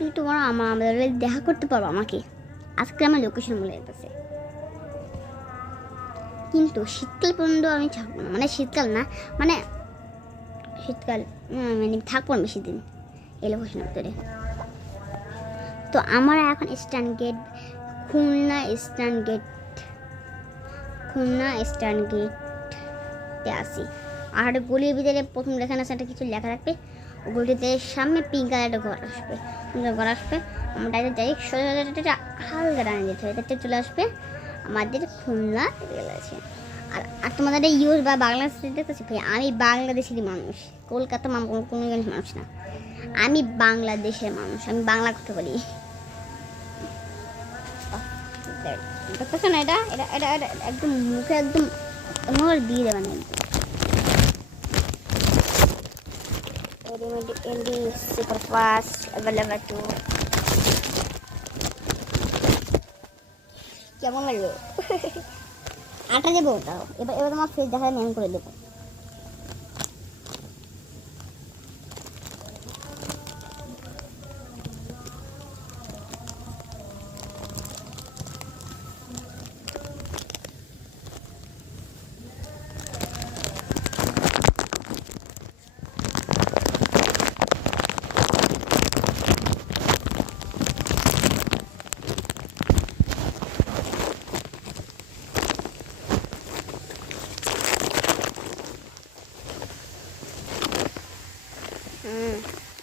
তুমি তোমার আমাদের দেখা করতে পারবো আমাকে? আজকে আমার লোকেশন বলে যেতেছে, কিন্তু শীতকাল পর্যন্ত আমি থাকবো না, মানে শীতকাল না, মানে শীতকাল মানে থাকবো না বেশি দিন এই লোকেশনের ভিতরে। তো আমার এখন eastern gate, Khulna eastern gate, Khulna eastern গেটে আসি। আর গলির ভিতরে প্রথম লেখানো আছে একটা কিছু লেখা থাকবে, গলিতে সামনে পিঙ্ক কালার একটা ঘর আসবে, ঘর আসবে। আমরা ডাইরেক্ট ডাইরেক্ট সোজা হালকা ডানে যেতে হবে, তাতে চলে আসবে আমাদের খুলনা রেল আছে। আর আর তোমাদের ইউএস বা বাংলাদেশ দেখতেছি ভাই, আমি বাংলাদেশেরই মানুষ, কলকাতা কোনো মানুষ না, আমি বাংলাদেশের মানুষ, আমি বাংলা কথা বলি। দেখতেছো না, এটা এটা এটা এটা একদম মুখে একদম দিয়ে দেবেন একদম সুপার ফাস্ট অ্যাভেলেবল টু। কেমন লাগলো? আটা দেবো তাও, এবার এবার তোমার ফেস দেখা নেন করে দেবো।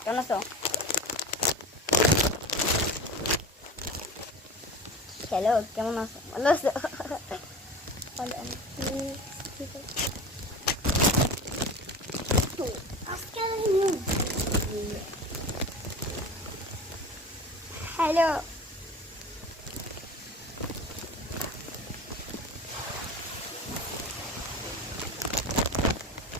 কেমন আছো? হ্যালো, কেমন আছো? ভালো আছো? হ্যালো।